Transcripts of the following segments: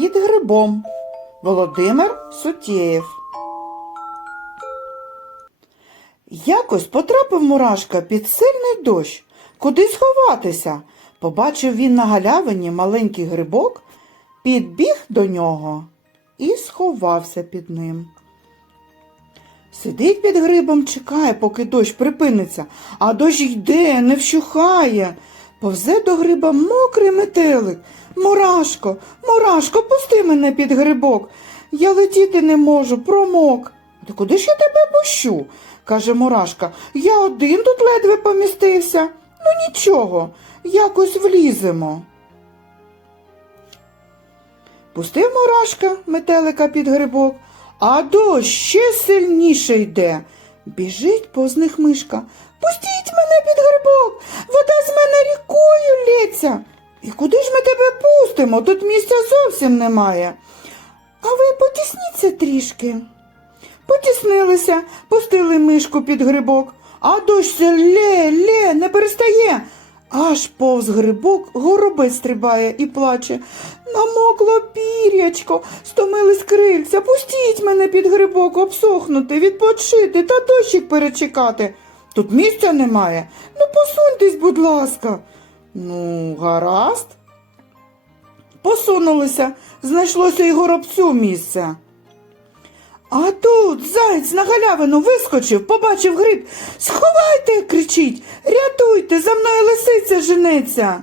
під грибом. Володимир Сутєєв. Якось потрапив мурашка під сильний дощ. Куди сховатися? Побачив він на галявині маленький грибок, підбіг до нього і сховався під ним. Сидить під грибом, чекає, поки дощ припиниться, а дощ йде, не вщухає. Повзе до гриба мокрий метелик. Мурашко, мурашко, пусти мене під грибок. Я летіти не можу, промок. Та куди ж я тебе пущу? каже Мурашка. Я один тут ледве помістився. Ну нічого, якось вліземо. Пустив Мурашка метелика під грибок, а дощ ще сильніше йде. Біжить повз них мишка. Пустіть пустимо? Тут місця зовсім немає. А ви потісніться трішки. Потіснилися, пустили мишку під грибок, а дощ лє, лє, не перестає. Аж повз грибок горобець стрибає і плаче. Намокло пірячко, стомились крильця, пустіть мене під грибок обсохнути, відпочити та дощик перечекати. Тут місця немає. Ну, посуньтесь, будь ласка. Ну, гаразд. Посунулися, знайшлося і горобцю місце. А тут заєць на галявину вискочив, побачив гриб. Сховайте, кричить, рятуйте, за мною лисиця женеться.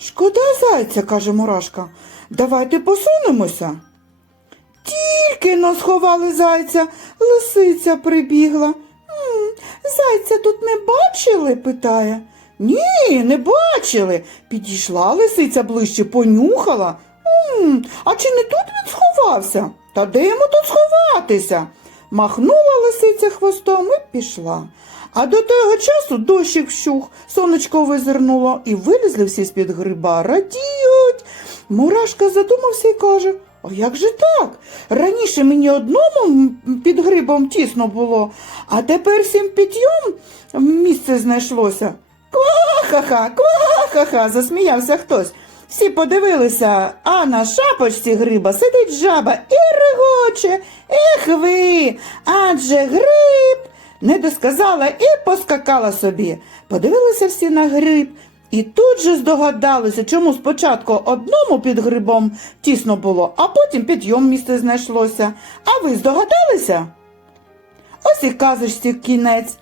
Шкода зайця, каже Мурашка. Давайте посунемося. Тільки но сховали зайця, лисиця прибігла. «М, Зайця тут не бачили? питає. Ні, не бачили. Підійшла лисиця ближче, понюхала. «М, А чи не тут він сховався? Та де йому тут сховатися? Махнула лисиця хвостом і пішла. А до того часу дощик вщух, сонечко визирнуло і вилізли всі з-під гриба, радіють. Мурашка задумався і каже, а як же так? Раніше мені одному під грибом тісно було, а тепер всім п'ятьом місце знайшлося. Ква-ха-ха, ква-ха-ха, засміявся хтось. Всі подивилися, а на шапочці гриба сидить жаба і регоче. Ех ви, адже гриб. Не досказала і поскакала собі. Подивилися всі на гриб і тут же здогадалися, чому спочатку одному під грибом тісно було, а потім підйом місце знайшлося. А ви здогадалися? Ось і казочці кінець.